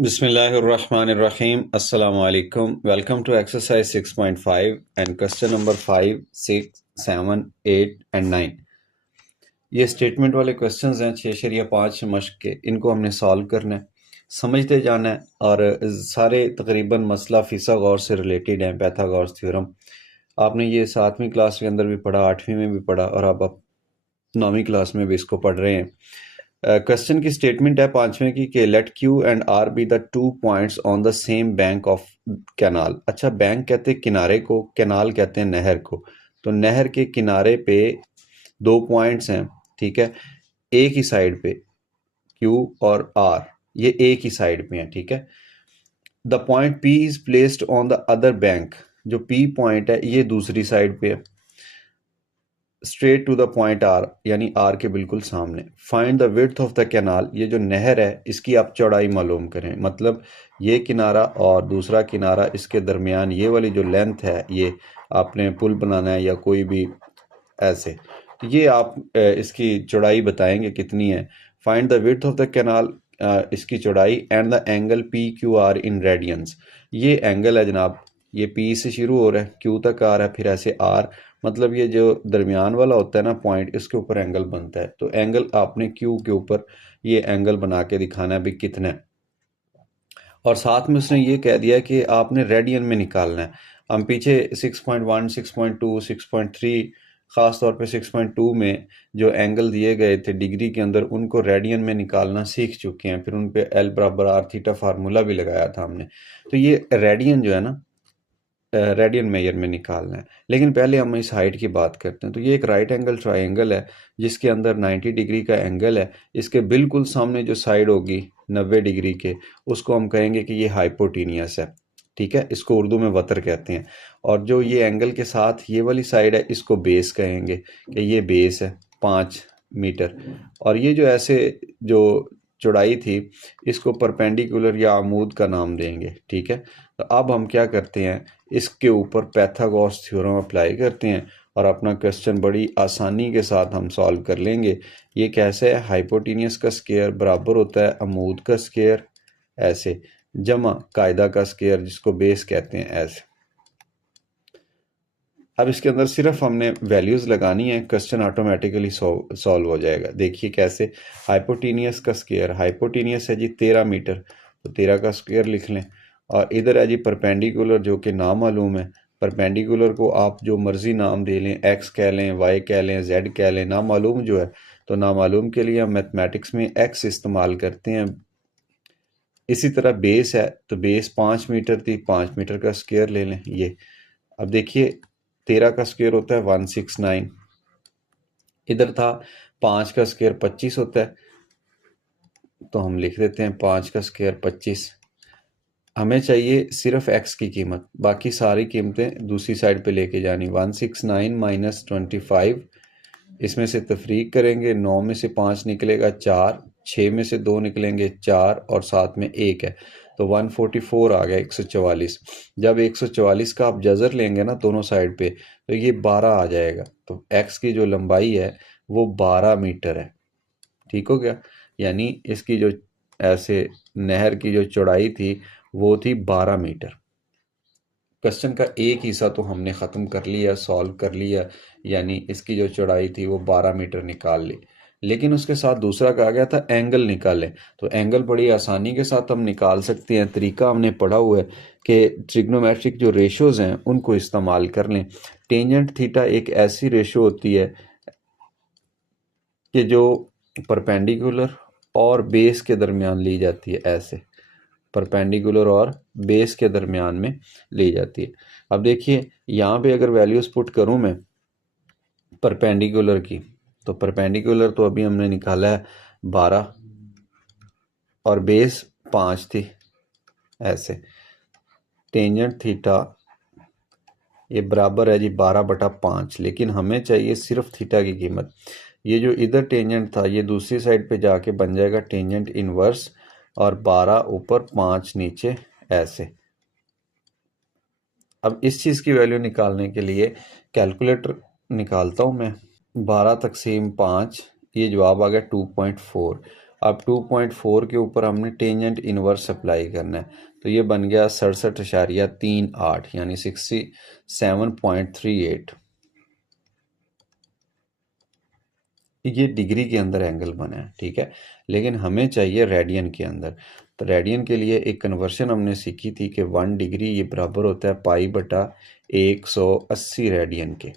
बिस्मिल्लाहिर्रहमानिर्रहीम अस्सलामु अलैकुम welcome to exercise 6.5 and question number 5, 6, 7, 8 and 9। ये स्टेटमेंट वाले क्वेश्चंस हैं 6.5 मश्क के। इनको हमने सॉल्व करना है, समझते जाना है और सारे तकरीबन मसला फिसागोरस से रिलेटेड हैं, पाइथागोरस थ्योरम। आपने ये 7वीं क्लास के अंदर भी पढ़ा, 8वीं में भी पढ़ा और अब आप 9वीं क्लास में भी इसको पढ़ रहे हैं। क्वेश्चन की स्टेटमेंट है 5वें की कि let Q and R be the 2 points on the same bank of canal. अच्छा, बैंक कहते हैं किनारे को, कैनाल कहते हैं नहर को। तो नहर के किनारे पे 2 पॉइंट्स हैं, ठीक है, एक ही साइड पे क्यू और आर, ये एक ही साइड पे हैं, ठीक है। The point P is placed on the other bank, जो पी पॉइंट है ये दूसरी साइड पे है। Straight to the point R, यानी आर के बिल्कुल सामने। Find the width of the canal, ये जो नहर है इसकी आप चौड़ाई मालूम करें। मतलब ये किनारा और दूसरा किनारा, इसके दरमियान ये वाली जो लेंथ है, ये आपने पुल बनाना है या कोई भी ऐसे, तो ये आप इसकी चौड़ाई बताएंगे कितनी है। Find the width of the canal, इसकी चौड़ाई, and the angle P Q R in radians. ये एंगल है जनाब, ये पी से शुरू हो रहा है, क्यू तक आ रहा है, फिर ऐसे आर, मतलब ये जो दरमियान वाला होता है ना पॉइंट, इसके ऊपर एंगल बनता है। तो एंगल आपने क्यू के ऊपर ये एंगल बना के दिखाना है भी कितना है। और साथ में उसने ये कह दिया कि आपने रेडियन में निकालना है। हम पीछे 6.1, 6.2, 6.3, ख़ास तौर पे 6.2 में जो एंगल दिए गए थे डिग्री के अंदर, उनको रेडियन में निकालना सीख चुके हैं। फिर उन पे एल बराबर आर थीटा फार्मूला भी लगाया था हमने। तो ये रेडियन जो है ना, रेडियन मेजर में निकालना है। लेकिन पहले हम इस हाइट की बात करते हैं। तो ये एक राइट एंगल ट्राइंगल है जिसके अंदर 90 डिग्री का एंगल है। इसके बिल्कुल सामने जो साइड होगी 90 डिग्री के, उसको हम कहेंगे कि ये हाइपोटीनियस है, ठीक है। इसको उर्दू में वतर कहते हैं। और जो ये एंगल के साथ ये वाली साइड है, इसको बेस कहेंगे कि ये बेस है 5 मीटर। और ये जो ऐसे जो चौड़ाई थी, इसको परपेंडिकुलर या आमूद का नाम देंगे, ठीक है। तो अब हम क्या करते हैं, इसके ऊपर पाइथागोरस थ्योरम अप्लाई करते हैं और अपना क्वेश्चन बड़ी आसानी के साथ हम सॉल्व कर लेंगे। ये कैसे है, हाइपोटेनियस का स्क्वायर बराबर होता है अमूद का स्क्वायर, ऐसे, जमा कायदा का स्क्वायर जिसको बेस कहते हैं, ऐसे। अब इसके अंदर सिर्फ हमने वैल्यूज़ लगानी है, क्वेश्चन ऑटोमेटिकली सॉल्व हो जाएगा। देखिए कैसे, हाइपोटेनियस का स्क्वायर, हाइपोटेनियस है जी 13 मीटर, तो 13 का स्क्वायर लिख लें। और इधर है जी परपेंडिकुलर, जो कि नामालूम है। परपेंडिकुलर को आप जो मर्जी नाम दे लें, एक्स कह लें, वाई कह लें, जेड कह लें, नामालूम जो है। तो नामालूम के लिए हम मैथमेटिक्स में एक्स इस्तेमाल करते हैं। इसी तरह बेस है, तो बेस 5 मीटर थी, 5 मीटर का स्क्वायर ले लें ये। अब देखिए 13 का स्क्वायर होता है 169, इधर था 5 का स्क्वायर 25 होता है, तो हम लिख देते हैं 5 का स्क्वायर 25। हमें चाहिए सिर्फ एक्स की कीमत, बाकी सारी कीमतें दूसरी साइड पे लेके जानी। 169 माइनस 25, इसमें से तफरीक करेंगे, 9 में से 5 निकलेगा 4, 6 में से 2 निकलेंगे 4 और साथ में 1 है, तो 144 आ गया, 144। जब 144 का आप जज़र लेंगे ना दोनों साइड पे, तो ये 12 आ जाएगा। तो एक्स की जो लंबाई है वो 12 मीटर है, ठीक हो गया। यानी इसकी जो ऐसे नहर की जो चौड़ाई थी वो थी 12 मीटर। क्वेश्चन का एक हिस्सा तो हमने ख़त्म कर लिया, सॉल्व कर लिया, यानी इसकी जो चौड़ाई थी वो 12 मीटर निकाल ली। लेकिन उसके साथ दूसरा कहा गया था एंगल निकालें। तो एंगल बड़ी आसानी के साथ हम निकाल सकते हैं। तरीका हमने पढ़ा हुआ है कि ट्रिग्नोमेट्रिक जो रेशोज़ हैं उनको इस्तेमाल कर लें। टेंजेंट थीटा एक ऐसी रेशो होती है कि जो परपेंडिकुलर और बेस के दरमियान ली जाती है, ऐसे परपेंडिकुलर और बेस के दरमियान में ली जाती है। अब देखिए यहाँ पे अगर वैल्यूज़ पुट करूँ मैं परपेंडिकुलर की, तो परपेंडिकुलर तो अभी हमने निकाला है 12 और बेस 5 थी, ऐसे। टेंजेंट थीटा ये बराबर है जी 12/5, लेकिन हमें चाहिए सिर्फ थीटा की कीमत। ये जो इधर टेंजेंट था ये दूसरी साइड पे जाके बन जाएगा टेंजेंट इनवर्स, और 12 ऊपर 5 नीचे, ऐसे। अब इस चीज़ की वैल्यू निकालने के लिए कैलकुलेटर निकालता हूँ मैं। 12 तकसीम 5, ये जवाब आ गया 2.4। अब 2.4 के ऊपर हमने टेंजेंट इनवर्स अप्लाई करना है, तो ये बन गया 67.38 यानी 67.38। ये डिग्री के अंदर एंगल बना है, ठीक है, लेकिन हमें चाहिए रेडियन के अंदर। तो रेडियन के लिए एक कन्वर्शन हमने सीखी थी कि 1 डिग्री ये बराबर होता है पाई बटा 180 रेडियन के,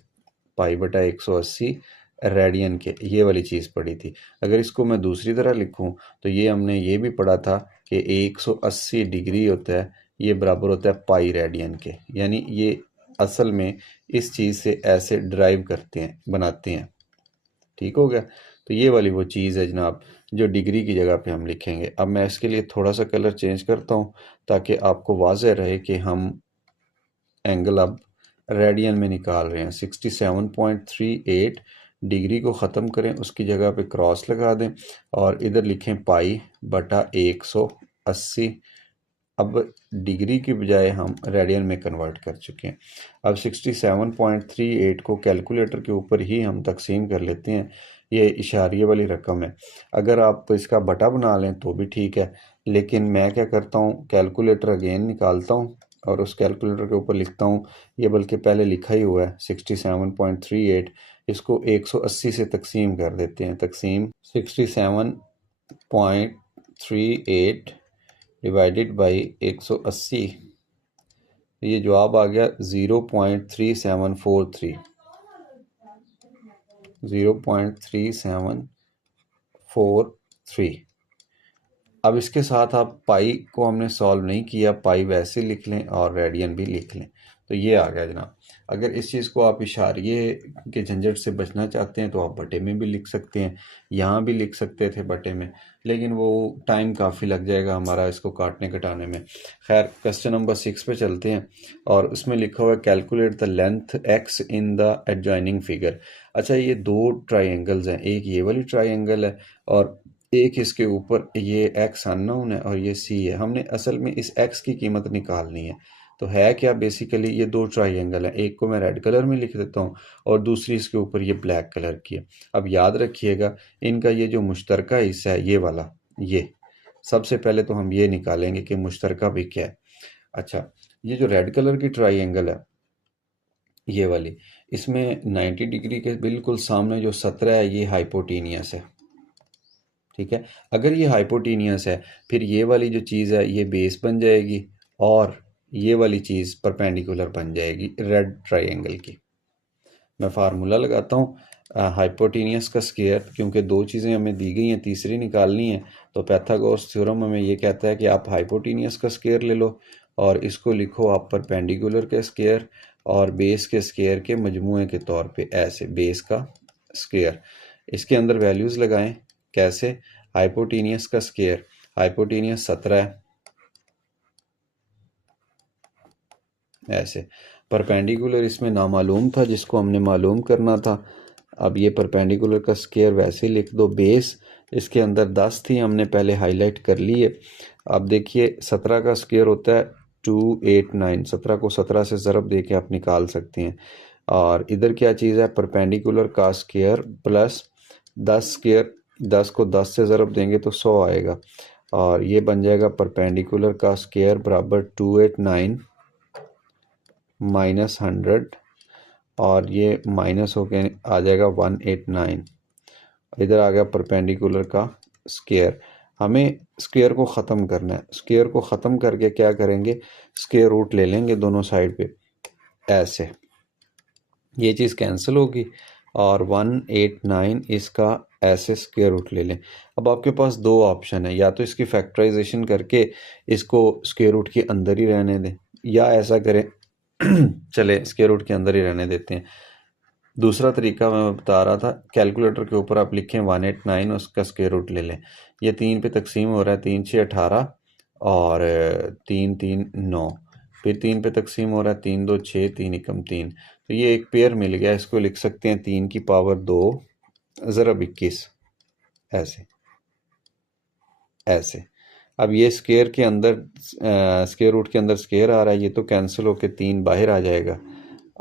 पाई बटा 180 रेडियन के, ये वाली चीज़ पढ़ी थी। अगर इसको मैं दूसरी तरह लिखूं तो ये हमने ये भी पढ़ा था कि 180 डिग्री होता है, ये बराबर होता है पाई रेडियन के, यानी ये असल में इस चीज़ से ऐसे ड्राइव करते हैं, बनाते हैं। ठीक हो गया। तो ये वाली वो चीज़ है जनाब जो डिग्री की जगह पे हम लिखेंगे। अब मैं इसके लिए थोड़ा सा कलर चेंज करता हूँ ताकि आपको वाज़ेह रहे कि हम एंगल अब रेडियन में निकाल रहे हैं। 67.38 डिग्री को ख़त्म करें, उसकी जगह पे क्रॉस लगा दें और इधर लिखें पाई बटा 180। अब डिग्री की बजाय हम रेडियन में कन्वर्ट कर चुके हैं। अब 67.38 को कैलकुलेटर के ऊपर ही हम तकसीम कर लेते हैं। ये इशारिये वाली रकम है, अगर आप इसका बटा बना लें तो भी ठीक है, लेकिन मैं क्या करता हूँ कैलकुलेटर अगेन निकालता हूँ और उस कैलकुलेटर के ऊपर लिखता हूँ, ये बल्कि पहले लिखा ही हुआ है 67.38, इसको 180 से तकसीम कर देते हैं। तकसीम 67.38 डिवाइडेड बाई 180, ये जवाब आ गया 0.3743, 0.3743। अब इसके साथ आप पाई को हमने सॉल्व नहीं किया, पाई वैसे लिख लें और रेडियन भी लिख लें, तो ये आ गया जनाब। अगर इस चीज़ को आप इशारिये के झंझट से बचना चाहते हैं तो आप बटे में भी लिख सकते हैं, यहाँ भी लिख सकते थे बटे में, लेकिन वो टाइम काफ़ी लग जाएगा हमारा इसको काटने कटाने में। खैर क्वेश्चन नंबर 6 पे चलते हैं और उसमें लिखा हुआ है calculate the length x in the adjoining figure. अच्छा, ये दो ट्राइंगल्स हैं, एक ये वाली ट्राइंगल है और एक इसके ऊपर ये एक्स अननोन है और ये सी है। हमने असल में इस एक्स की कीमत निकालनी है। तो है क्या, बेसिकली ये दो ट्राइंगल है, एक को मैं रेड कलर में लिख देता हूँ और दूसरी इसके ऊपर ये ब्लैक कलर की है। अब याद रखिएगा इनका ये जो मुश्तरका हिस्सा है ये वाला, ये सबसे पहले तो हम ये निकालेंगे कि मुश्तरका भी क्या है। अच्छा, ये जो रेड कलर की ट्राइंगल है ये वाली, इसमें 90 डिग्री के बिल्कुल सामने जो 17 है ये हाइपोटीनियस है, ठीक है। अगर ये हाइपोटीनियस है फिर ये वाली जो चीज़ है ये बेस बन जाएगी और ये वाली चीज़ परपेंडिकुलर बन जाएगी रेड ट्राइंगल की। मैं फार्मूला लगाता हूँ हाइपोटीनियस का स्क्वायर, क्योंकि दो चीज़ें हमें दी गई हैं, तीसरी निकालनी है, तो पाइथागोरस थ्योरम हमें ये कहता है कि आप हाइपोटीनियस का स्क्वायर ले लो और इसको लिखो आप परपेंडिकुलर के स्क्वायर और बेस के स्क्वायर के मजमूए के तौर पे, ऐसे बेस का स्क्वायर। इसके अंदर वैल्यूज़ लगाएं, कैसे, हाइपोटीनियस का स्क्वायर, हाइपोटीनियस 17 है, ऐसे। परपेंडिकुलर इसमें नामालूम था जिसको हमने मालूम करना था। अब ये परपेंडिकुलर का स्क्वायर वैसे ही लिख दो। बेस इसके अंदर 10 थी, हमने पहले हाईलाइट कर ली है। अब देखिए 17 का स्क्वायर होता है 289, 17 को 17 से ज़रब दे के आप निकाल सकते हैं। और इधर क्या चीज़ है, परपेंडिकुलर का स्क्वायर प्लस 10 स्क्वायर, 10 को 10 से ज़रब देंगे तो 100 आएगा और ये बन जाएगा परपेंडिकुलर का स्क्वायर बराबर 289 माइनस 100 और ये माइनस होके आ जाएगा 189। इधर आ गया परपेंडिकुलर का स्क्वायर। हमें स्क्वायर को ख़त्म करना है, स्क्वायर को ख़त्म करके क्या करेंगे, स्क्वायर रूट ले लेंगे दोनों साइड पे, ऐसे ये चीज़ कैंसिल होगी और 189 इसका ऐसे स्क्वायर रूट ले लें। अब आपके पास दो ऑप्शन है, या तो इसकी फैक्टराइजेशन करके इसको स्क्वायर रूट के अंदर ही रहने दें, या ऐसा करें चले स्क्वायर रूट के अंदर ही रहने देते हैं। दूसरा तरीका मैं बता रहा था, कैलकुलेटर के ऊपर आप लिखें 189 उसका स्क्वायर रूट ले लें। ये 3 पे तकसीम हो रहा है, 3 6 18 और 3 3 9, फिर 3 पे तकसीम हो रहा है, 3 2 6 3 एकम 3, तो ये एक पेयर मिल गया। इसको लिख सकते हैं 3 की पावर 2 ज़रब 21, ऐसे ऐसे। अब ये स्क्वायर के अंदर स्क्वायर रूट के अंदर स्क्वायर आ रहा है, ये तो कैंसिल होकर 3 बाहर आ जाएगा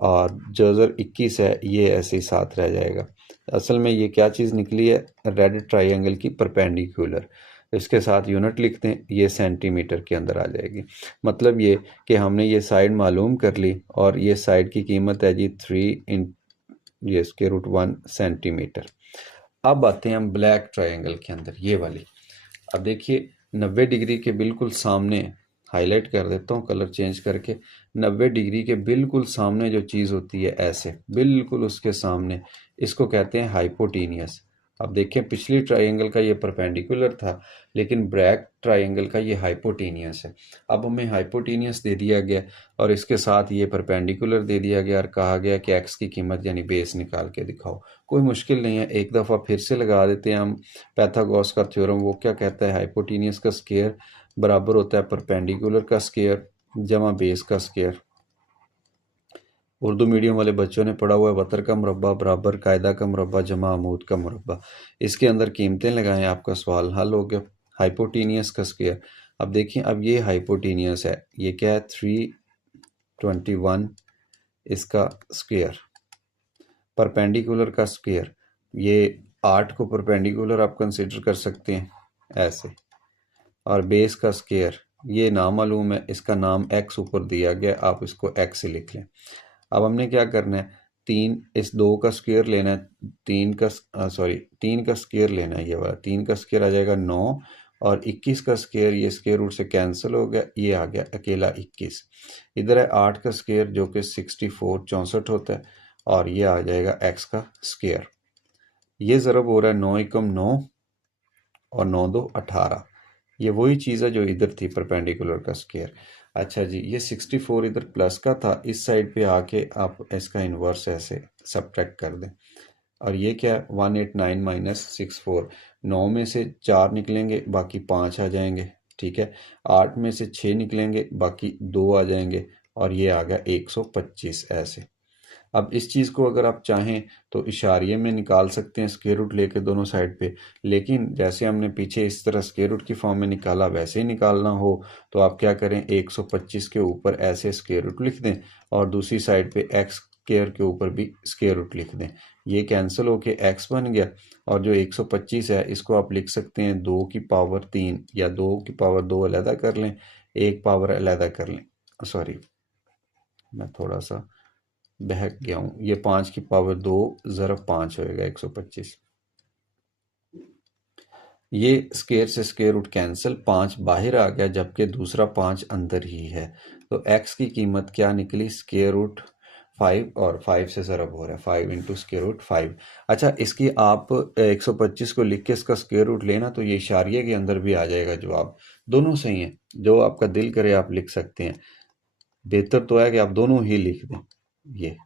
और जो 21 है ये ऐसे ही साथ रह जाएगा। असल में ये क्या चीज़ निकली है, रेड ट्राइंगल की परपेंडिकुलर। इसके साथ यूनिट लिख दें, ये सेंटीमीटर के अंदर आ जाएगी। मतलब ये कि हमने ये साइड मालूम कर ली और ये साइड की कीमत है जी 3 इन ये √1 सेंटीमीटर। अब आते हैं हम ब्लैक ट्राइंगल के अंदर, ये वाली। अब देखिए 90 डिग्री के बिल्कुल सामने, हाईलाइट कर देता हूँ कलर चेंज करके, 90 डिग्री के बिल्कुल सामने जो चीज़ होती है ऐसे, बिल्कुल उसके सामने, इसको कहते हैं हाइपोटीनियस। अब देखिए पिछली ट्राइंगल का ये परपेंडिकुलर था, लेकिन ब्लैक ट्राइंगल का ये हाइपोटीनियस है। अब हमें हाइपोटीनियस दे दिया गया और इसके साथ ये परपेंडिकुलर दे दिया गया और कहा गया कि एक्स की कीमत यानी बेस निकाल के दिखाओ। कोई मुश्किल नहीं है, एक दफ़ा फिर से लगा देते हैं हम पैथागोरस का थ्योरम। वो क्या कहता है, हाइपोटीनियस का स्क्वायर बराबर होता है परपेंडिकुलर का स्क्वायर जमा बेस का स्क्वायर। उर्दू मीडियम वाले बच्चों ने पढ़ा हुआ है, वतर का मुरब्बा बराबर कायदा का मुरब्बा जमा अमूद का मुरब्बा। इसके अंदर कीमतें लगाएं, आपका सवाल हल हो गया। हाइपोटीनियस का स्क्वायर, अब देखिए अब ये हाइपोटीनियस है, ये क्या है 321 इसका स्क्वायर, परपेंडिकुलर का स्क्वायर, ये 8 को परपेंडिकुलर आप कंसिडर कर सकते हैं ऐसे, और बेस का स्क्वायर ये नामालूम है, इसका नाम एक्स ऊपर दिया गया, आप इसको एक्स से लिख लें। अब हमने क्या करना है, 3 इस 2 का स्क्वायर लेना है, 3 का स्क्वायर लेना है, ये वाला 3 का स्क्वायर आ जाएगा 9 और 21 का स्क्वायर ये स्क्वायर रूट से कैंसिल हो गया, ये आ गया अकेला 21। इधर है 8 का स्क्वायर जो कि 64 होता है और ये आ जाएगा एक्स का स्क्वायर। ये ज़रब हो रहा है 9 एकम 9 और 9 2 18। ये वही चीज़ है जो इधर थी परपेंडिकुलर का स्क्वायर। अच्छा जी, ये 64 इधर प्लस का था, इस साइड पे आके आप इसका इन्वर्स ऐसे सब्ट्रैक्ट कर दें। और ये क्या है 189 माइनस 64, 9 में से 4 निकलेंगे बाकी 5 आ जाएंगे, ठीक है। 8 में से 6 निकलेंगे बाकी 2 आ जाएंगे और ये आ गया 125 ऐसे। अब इस चीज़ को अगर आप चाहें तो इशारिये में निकाल सकते हैं स्क्वायर रूट लेके दोनों साइड पे, लेकिन जैसे हमने पीछे इस तरह स्क्वायर रूट की फॉर्म में निकाला वैसे ही निकालना हो तो आप क्या करें, 125 के ऊपर ऐसे स्क्वायर रूट लिख दें और दूसरी साइड पे एक्स स्क्वायर के ऊपर भी स्क्वायर रूट लिख दें। ये कैंसिल होके एक्स बन गया और जो 125 है इसको आप लिख सकते हैं 2 की पावर 3 या 2 की पावर 2 अलहदा कर लें, एक पावर अलहदा कर लें। सॉरी, मैं थोड़ा सा बहक गया हूँ, ये 5 की पावर 2 ज़रब 5 होएगा 125। ये स्क्वायर से स्क्वायर रूट कैंसिल, 5 बाहर आ गया जबकि दूसरा 5 अंदर ही है। तो x की कीमत क्या निकली, स्क्वायर रूट 5 और 5 से ज़रब हो रहा है 5 इंटू स्क्वायर रूट 5। अच्छा, इसकी आप 125 को लिख के इसका स्क्वायर रूट लेना तो ये इशारिये के अंदर भी आ जाएगा जवाब। दोनों सही हैं, जो आपका दिल करे आप लिख सकते हैं। बेहतर तो है कि आप दोनों ही लिख दें, ये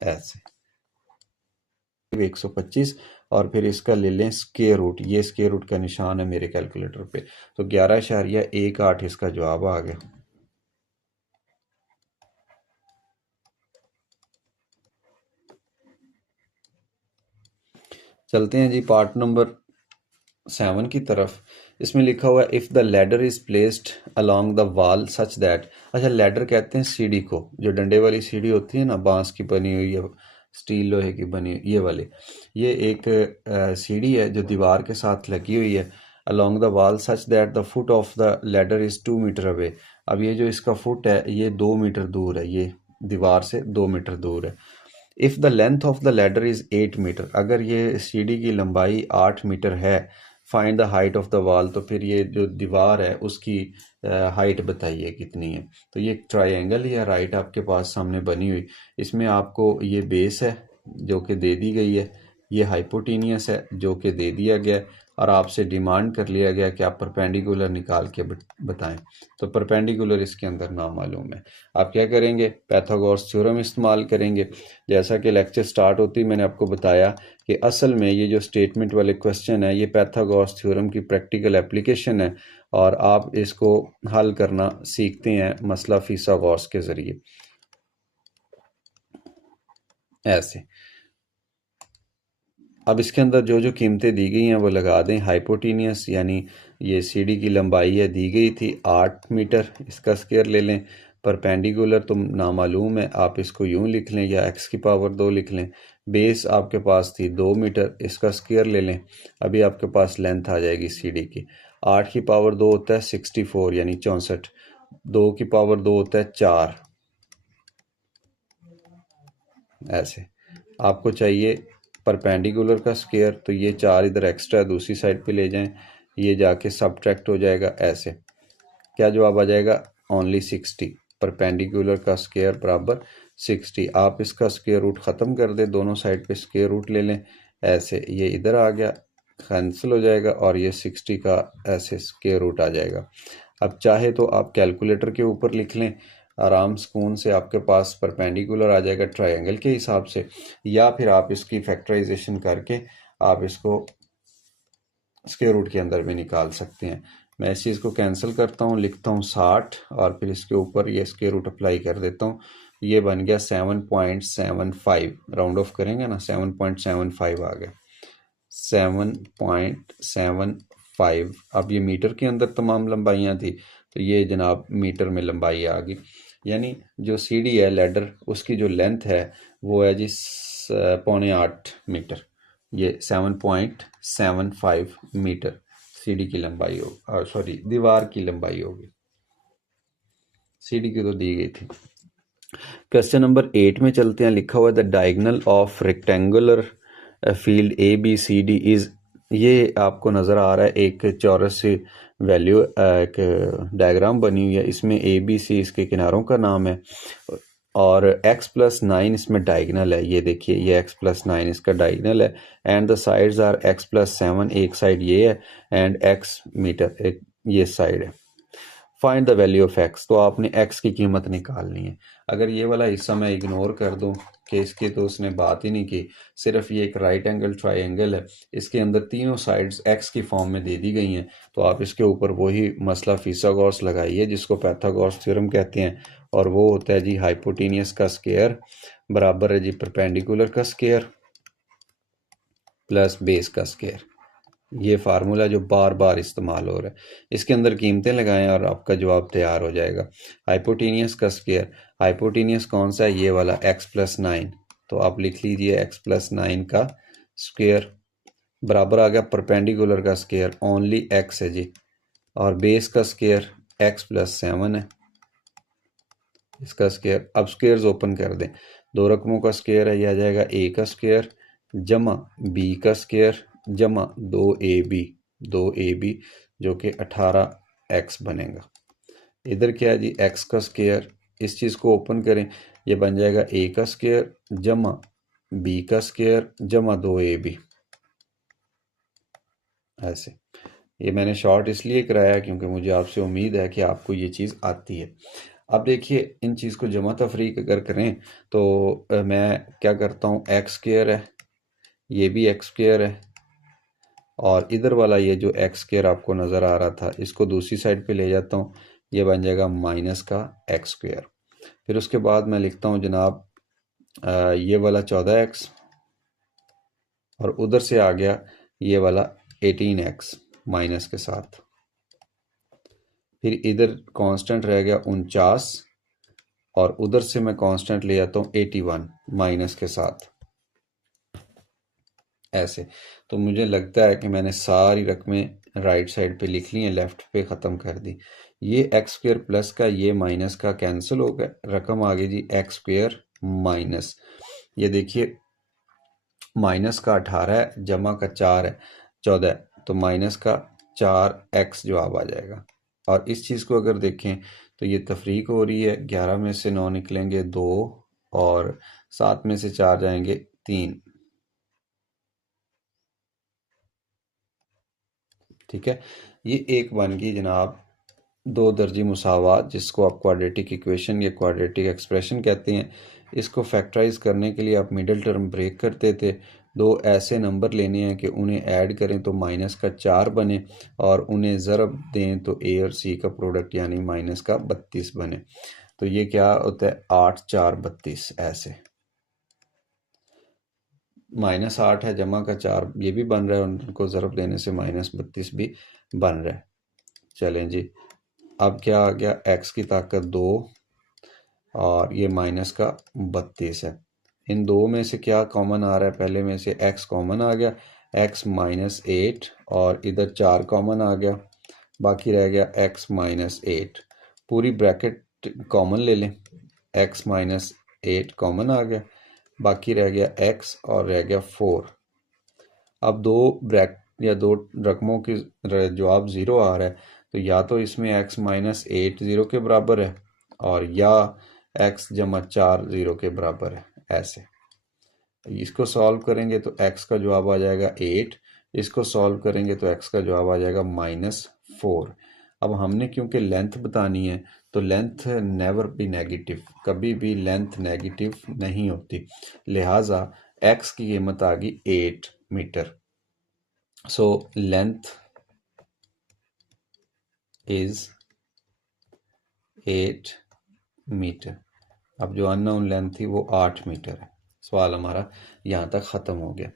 ऐसे 125 और फिर इसका ले लें स्क्वायर रूट, ये स्क्वायर रूट का निशान है मेरे कैलकुलेटर पे, तो 11.18 इसका जवाब आ गया। चलते हैं जी पार्ट नंबर 7 की तरफ। इसमें लिखा हुआ है if the ladder is placed along the wall such that. अच्छा, लैडर कहते हैं सीढ़ी को, जो डंडे वाली सीढ़ी होती है ना, बांस की बनी हुई है, स्टील लोहे की बनी हुई, ये वाली, ये एक सीढ़ी है जो दीवार के साथ लगी हुई है along the wall such that the foot of the ladder is 2 metre away. अब ये जो इसका फुट है ये 2 मीटर दूर है, ये दीवार से 2 मीटर दूर है। If the length of the ladder is 8 metre, अगर ये सीढ़ी की लंबाई 8 मीटर है, find the height of the wall, तो फिर ये जो दीवार है उसकी हाइट बताइए कितनी है। तो ये ट्रायंगल या राइट आपके पास सामने बनी हुई, इसमें आपको ये बेस है जो कि दे दी गई है, ये हाइपोटीनियस है जो कि दे दिया गया है और आपसे डिमांड कर लिया गया कि आप परपेंडिकुलर निकाल के बताएं। तो परपेंडिकुलर इसके अंदर नामालूम है। आप क्या करेंगे, पैथागोरस थ्योरम इस्तेमाल करेंगे। जैसा कि लेक्चर स्टार्ट होती ही मैंने आपको बताया कि असल में ये जो स्टेटमेंट वाले क्वेश्चन है ये पैथागोरस थ्योरम की प्रैक्टिकल एप्लीकेशन है और आप इसको हल करना सीखते हैं मसला फिसागोरस के ज़रिए ऐसे। अब इसके अंदर जो जो कीमतें दी गई हैं वो लगा दें। हाइपोटीनियस यानी ये सीढ़ी की लंबाई है दी गई थी 8 मीटर, इसका स्क्वायर ले लें। परपेंडिकुलर तो नामालूम है, आप इसको यूं लिख लें या x की पावर 2 लिख लें। बेस आपके पास थी 2 मीटर, इसका स्क्वायर ले लें। अभी आपके पास लेंथ आ जाएगी CD की। 8 की पावर 2 होता है 64 यानी 64। 2 की पावर 2 होता है 4। ऐसे आपको चाहिए परपेंडिकुलर का स्क्वायर, तो ये 4 इधर एक्स्ट्रा दूसरी साइड पे ले जाएं, ये जाके सब्ट्रैक्ट हो जाएगा। ऐसे क्या जवाब आ जाएगा? ओनली 60। परपेंडिकुलर का स्क्वायर बराबर 60। आप इसका स्क्वायर रूट ख़त्म कर दें, दोनों साइड पे स्क्वायर रूट ले लें। ऐसे ये इधर आ गया, कैंसिल हो जाएगा और ये 60 का ऐसे स्क्वायर रूट आ जाएगा। अब चाहे तो आप कैलकुलेटर के ऊपर लिख लें, आराम सुकून से आपके पास परपेंडिकुलर आ जाएगा ट्रायंगल के हिसाब से, या फिर आप इसकी फैक्टराइजेशन करके आप इसको स्क्वायर रूट के अंदर भी निकाल सकते हैं। मैं इस चीज़ को कैंसिल करता हूँ, लिखता हूँ 60 और फिर इसके ऊपर ये स्क्वायर रूट अप्लाई कर देता हूँ। ये बन गया 7.75, राउंड ऑफ करेंगे ना, 7.75 आ गया, 7.75। अब ये मीटर के अंदर तमाम लंबाइयाँ थी, तो ये जनाब मीटर में लंबाई आ गई। यानी जो CD है लैडर, उसकी जो लेंथ है वो है जी 7.25 मीटर। ये 7.75 मीटर CD की लंबाई हो, सॉरी दीवार की लंबाई होगी। CD की तो दी गई थी। क्वेश्चन नंबर 8 में चलते हैं। लिखा हुआ है the diagonal of rectangular field ABCD is, ये आपको नज़र आ रहा है एक चौरस से वैल्यू, एक डायग्राम बनी हुई है, इसमें ABC इसके किनारों का नाम है और x+9 इसमें डायगोनल है। ये देखिए ये x+9 इसका डायगोनल है and the sides are x+7, एक साइड ये है एंड x मीटर एक ये साइड है। Find the value of x, तो आपने x की कीमत निकालनी है। अगर ये वाला हिस्सा मैं इग्नोर कर दूं कि इसकी तो उसने बात ही नहीं की, सिर्फ ये एक राइट एंगल ट्रायंगल है, इसके अंदर तीनों साइड्स x की फॉर्म में दे दी गई हैं, तो आप इसके ऊपर वही मसला फिसागोरस लगाइए जिसको पाइथागोरस थ्योरम कहते हैं, और वो होता है जी हाइपोटेनियस का स्क्वायर बराबर है जी परपेंडिकुलर का स्क्वायर प्लस बेस का स्क्वायर। ये फार्मूला जो बार बार इस्तेमाल हो रहा है, इसके अंदर कीमतें लगाएं और आपका जवाब तैयार हो जाएगा। हाइपोटेनियस का स्क्वायर, हाइपोटेनियस कौन सा है? ये वाला x+9, तो आप लिख लीजिए x+9 का स्क्वायर बराबर आ गया परपेंडिकुलर का स्क्वायर, ओनली x है जी, और बेस का स्क्वायर x+7 है, इसका स्क्वायर। अब स्क्वायर्स ओपन कर दें, दो रकमों का स्क्वायर है, यह आ जाएगा a का स्क्वायर जमा b का स्क्वायर जमा 2ab जो कि 18x बनेगा। इधर क्या है जी x का स्क्वायर, इस चीज़ को ओपन करें, ये बन जाएगा a का स्क्वायर जमा b का स्क्वायर जमा 2ab। ऐसे ये मैंने शॉर्ट इसलिए कराया क्योंकि मुझे आपसे उम्मीद है कि आपको ये चीज़ आती है। अब देखिए इन चीज़ को जमा तफरीक अगर करें तो मैं क्या करता हूँ, एक्स स्क्वायर है, ये भी एक्स स्क्वायर है, और इधर वाला ये जो एक्स स्क्वायर आपको नज़र आ रहा था इसको दूसरी साइड पे ले जाता हूँ, ये बन जाएगा माइनस का एक्स स्क्वायर। फिर उसके बाद मैं लिखता हूँ जनाब ये वाला 14x और उधर से आ गया ये वाला 18x माइनस के साथ, फिर इधर कांस्टेंट रह गया 49 और उधर से मैं कांस्टेंट ले आता हूँ 81 माइनस के साथ। ऐसे तो मुझे लगता है कि मैंने सारी रकमें राइट साइड पे लिख ली हैं, लेफ्ट पे ख़त्म कर दी। ये एक्स स्क्वायर प्लस का ये माइनस का कैंसिल हो गया, रकम आ गई जी एक्स स्क्वायर माइनस, ये देखिए माइनस का 18 है जमा का 4 है 14, तो माइनस का 4x जवाब आ जाएगा। और इस चीज़ को अगर देखें तो ये तफरीक हो रही है, 11 में से 9 निकलेंगे 2 और 7 में से 4 जाएंगे 3। ठीक है, ये एक बन गई जनाब दो दर्जी मुसावात, जिसको आप क्वाड्रेटिक इक्वेशन या क्वाड्रेटिक एक्सप्रेशन कहते हैं। इसको फैक्टराइज करने के लिए आप मिडिल टर्म ब्रेक करते थे, दो ऐसे नंबर लेने हैं कि उन्हें ऐड करें तो माइनस का 4 बने और उन्हें ज़रब दें तो a और c का प्रोडक्ट यानी माइनस का 32 बने। तो ये क्या होता है 8 4 32, ऐसे -8 है जमा का 4 ये भी बन रहा है, उनको ज़रब देने से -32 भी बन रहा है। चलें जी, अब क्या आ गया x की ताकत 2 और ये माइनस का 32 है। इन दो में से क्या कॉमन आ रहा है? पहले में से x कॉमन आ गया, x -8, और इधर 4 कॉमन आ गया, बाकी रह गया x -8। पूरी ब्रैकेट कॉमन ले लें, x -8 कॉमन आ गया, बाकी रह गया x और रह गया 4। अब दो ब्रैकेट या दो रकमों की जवाब ज़ीरो आ रहा है, तो या तो इसमें x -8 ज़ीरो के बराबर है और या x जमा 4 ज़ीरो के बराबर है। ऐसे इसको सॉल्व करेंगे तो x का जवाब आ जाएगा 8, इसको सॉल्व करेंगे तो x का जवाब आ जाएगा -4। अब हमने क्योंकि लेंथ बतानी है तो लेंथ नेवर बी नेगेटिव, कभी भी लेंथ नेगेटिव नहीं होती, लिहाजा x की कीमत आ गई 8 metre. So length is 8 metre. अब जो अननोन लेंथ थी वो 8 मीटर है। सवाल हमारा यहाँ तक ख़त्म हो गया।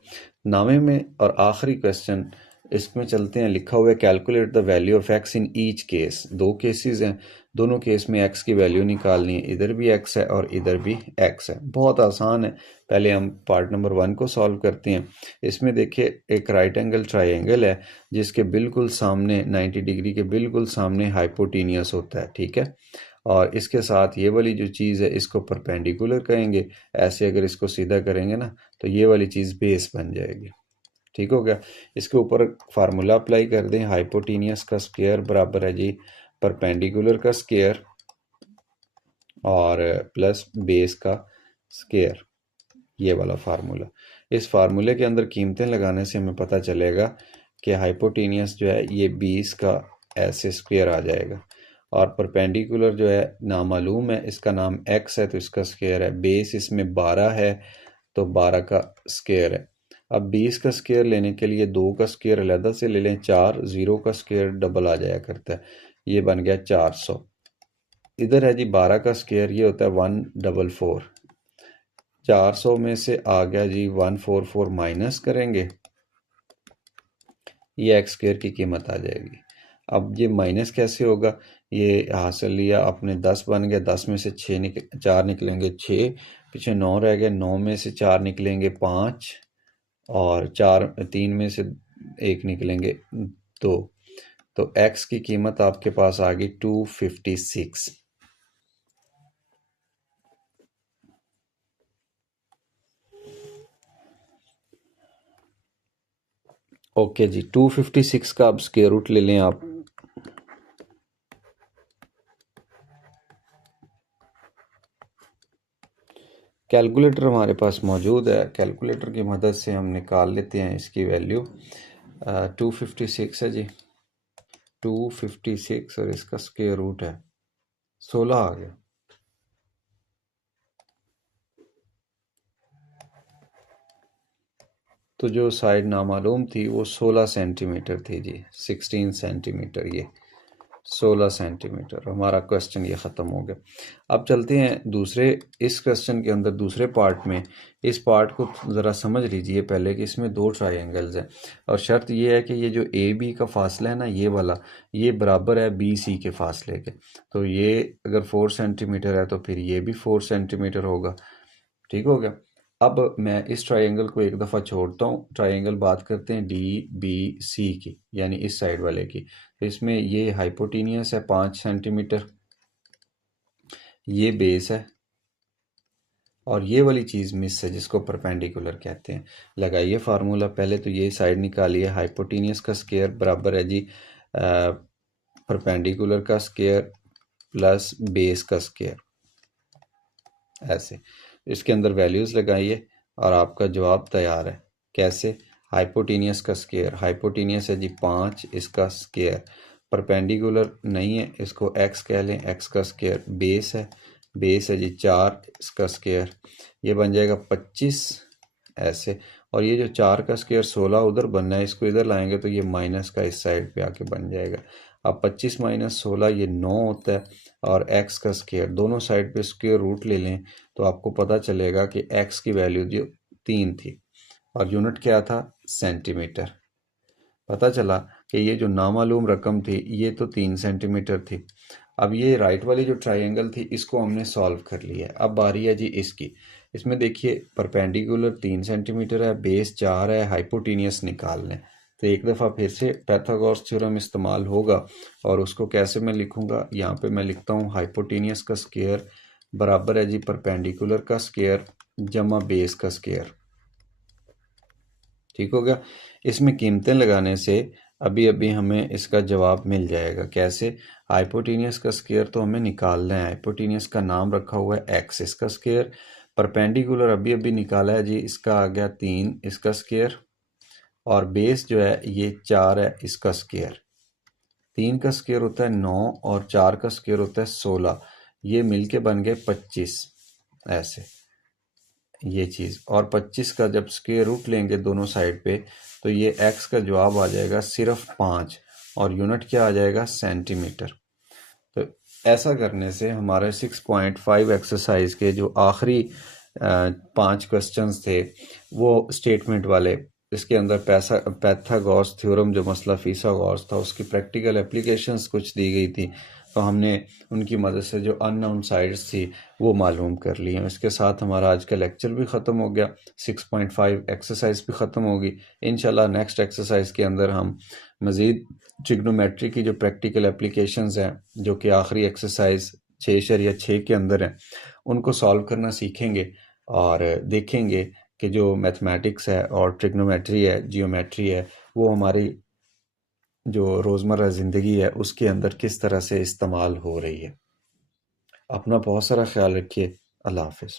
नामे में और आखिरी क्वेश्चन इसमें चलते हैं, लिखा हुआ है calculate the value of x in each case. दो केसेस हैं, दोनों केस में एक्स की वैल्यू निकालनी है, इधर भी एक्स है और इधर भी एक्स है। बहुत आसान है। पहले हम पार्ट नंबर 1 को सॉल्व करते हैं। इसमें देखिए एक राइट एंगल ट्राइंगल है जिसके बिल्कुल सामने 90 डिग्री के बिल्कुल सामने हाइपोटेनियस होता है, ठीक है, और इसके साथ ये वाली जो चीज़ है इसको परपेंडिकुलर कहेंगे। ऐसे अगर इसको सीधा करेंगे ना तो ये वाली चीज़ बेस बन जाएगी। ठीक हो गया। इसके ऊपर फार्मूला अप्लाई कर दें, हाइपोटेनियस का स्क्वायर बराबर है जी परपेंडिकुलर का स्क्वायर और प्लस बेस का स्क्वायर, ये वाला फार्मूला। इस फार्मूले के अंदर कीमतें लगाने से हमें पता चलेगा कि हाइपोटेनियस जो है ये 20 का ऐसे स्क्वायर आ जाएगा, और परपेंडिकुलर जो है नामालूम है, इसका नाम x है तो इसका स्क्वायर है, बेस इसमें 12 है तो 12 का स्क्वायर है। अब 20 का स्क्वायर लेने के लिए 2 का स्क्वायर अलहदा से ले लें, 4, 0 का स्क्वायर डबल आ जाया करता है, ये बन गया 400। इधर है जी 12 का स्क्वायर, ये होता है 144। 400 में से आ गया जी 144, माइनस करेंगे ये एक्स स्क्वायर की कीमत आ जाएगी। अब ये माइनस कैसे होगा? ये हासिल लिया अपने 10 बन गया, 10 में से 4 निकलेंगे 6, पीछे 9 रह गए, 9 में से 4 निकलेंगे 5, और 3 में से 1 निकलेंगे 2, तो x की कीमत आपके पास आ गई 256। ओके जी, 256 का अब स्क्वायर रूट ले लें आप। कैलकुलेटर हमारे पास मौजूद है, कैलकुलेटर की मदद से हम निकाल लेते हैं इसकी वैल्यू। 256 है जी, 256 और इसका स्क्वायर रूट है 16 आ गया। तो जो साइड नामालूम थी वो 16 सेंटीमीटर थी जी, 16 सेंटीमीटर, ये 16 सेंटीमीटर। हमारा क्वेश्चन ये ख़त्म हो गया। अब चलते हैं दूसरे, इस क्वेश्चन के अंदर दूसरे पार्ट में। इस पार्ट को ज़रा समझ लीजिए पहले कि इसमें दो ट्रायंगल्स हैं और शर्त ये है कि ये जो ए बी का फासला है ना, ये वाला, ये बराबर है बी सी के फासले के। तो ये अगर 4 सेंटीमीटर है तो फिर ये भी 4 सेंटीमीटर होगा। ठीक हो गया। अब मैं इस ट्रायंगल को एक दफ़ा छोड़ता हूँ, ट्रायंगल बात करते हैं डी बी सी की, यानी इस साइड वाले की। तो इसमें ये हाइपोटेनियस है 5 सेंटीमीटर, ये बेस है, और ये वाली चीज़ मिस है जिसको परपेंडिकुलर कहते हैं। लगाइए फार्मूला। पहले तो ये साइड निकालिए, हाइपोटेनियस का स्क्वायर बराबर है जी परपेंडिकुलर का स्क्वायर प्लस बेस का स्क्वायर। ऐसे इसके अंदर वैल्यूज़ लगाइए और आपका जवाब तैयार है। कैसे? हाइपोटेनियस का स्क्वायर, हाइपोटेनियस है जी 5, इसका स्क्वायर, परपेंडिकुलर नहीं है इसको x कह लें, x का स्क्वायर, बेस है, बेस है जी 4, इसका स्क्वायर, ये बन जाएगा 25 ऐसे। और ये जो 4 का स्क्वायर 16 उधर बनना है, इसको इधर लाएंगे तो ये माइनस का इस साइड पे आके बन जाएगा। अब 25 माइनस 16 ये 9 होता है, और x का स्क्वायर, दोनों साइड पे स्क्वायर रूट ले लें तो आपको पता चलेगा कि x की वैल्यू जो 3 थी और यूनिट क्या था? सेंटीमीटर। पता चला कि ये जो नामालूम रकम थी ये तो 3 सेंटीमीटर थी, अब ये राइट वाली जो ट्राइंगल थी इसको हमने सॉल्व कर लिया है। अब बारी है जी इसकी। इसमें देखिए परपेंडिकुलर 3 सेंटीमीटर है, बेस 4 है, हाइपोटेनियस निकालना है। तो एक दफ़ा फिर से पाइथागोरस थ्योरम इस्तेमाल होगा और उसको कैसे मैं लिखूंगा, यहाँ पे मैं लिखता हूँ हाइपोटेनियस का स्क्वायर बराबर है जी परपेंडिकुलर का स्क्वायर जमा बेस का स्क्वायर। ठीक हो गया। इसमें कीमतें लगाने से अभी अभी हमें इसका जवाब मिल जाएगा। कैसे? हाइपोटेनियस का स्क्वायर तो हमें निकालना है, हाइपोटेनियस का नाम रखा हुआ है एक्स, इसका स्क्वायर। परपेंडिकुलर अभी अभी निकाला है जी, इसका आ गया 3, इसका स्क्वायर। और बेस जो है ये 4 है, इसका स्क्वायर। 3 का स्क्वायर होता है 9 और 4 का स्क्वायर होता है 16। ये मिलके बन गए 25। ऐसे ये चीज़, और 25 का जब स्क्वायर रूट लेंगे दोनों साइड पे तो ये x का जवाब आ जाएगा सिर्फ 5 और यूनिट क्या आ जाएगा? सेंटीमीटर। तो ऐसा करने से हमारे 6.5 एक्सरसाइज के जो आखिरी 5 क्वेश्चंस थे वो स्टेटमेंट वाले, इसके अंदर पैथागोरस थ्योरम जो मसला फिसागोरस था उसकी प्रैक्टिकल एप्लीकेशंस कुछ दी गई थी, तो हमने उनकी मदद से जो अननोन साइड्स थी वो मालूम कर ली हैं। इसके साथ हमारा आज का लेक्चर भी ख़त्म हो गया, 6.5 एक्सरसाइज भी ख़त्म होगी। इंशाल्लाह नेक्स्ट एक्सरसाइज के अंदर हम मज़ीद ट्रिग्नोमेट्री की जो प्रैक्टिकल एप्लीकेशंस हैं जो कि आखिरी एक्सरसाइज 6 के अंदर हैं उनको सॉल्व करना सीखेंगे और देखेंगे कि जो मैथमेटिक्स है और ट्रिग्नोमेट्री है, जियोमेट्री है, वो हमारी जो रोज़मर्रा ज़िंदगी है उसके अंदर किस तरह से इस्तेमाल हो रही है। अपना बहुत सारा ख्याल रखिए। अल्लाह हाफिज़।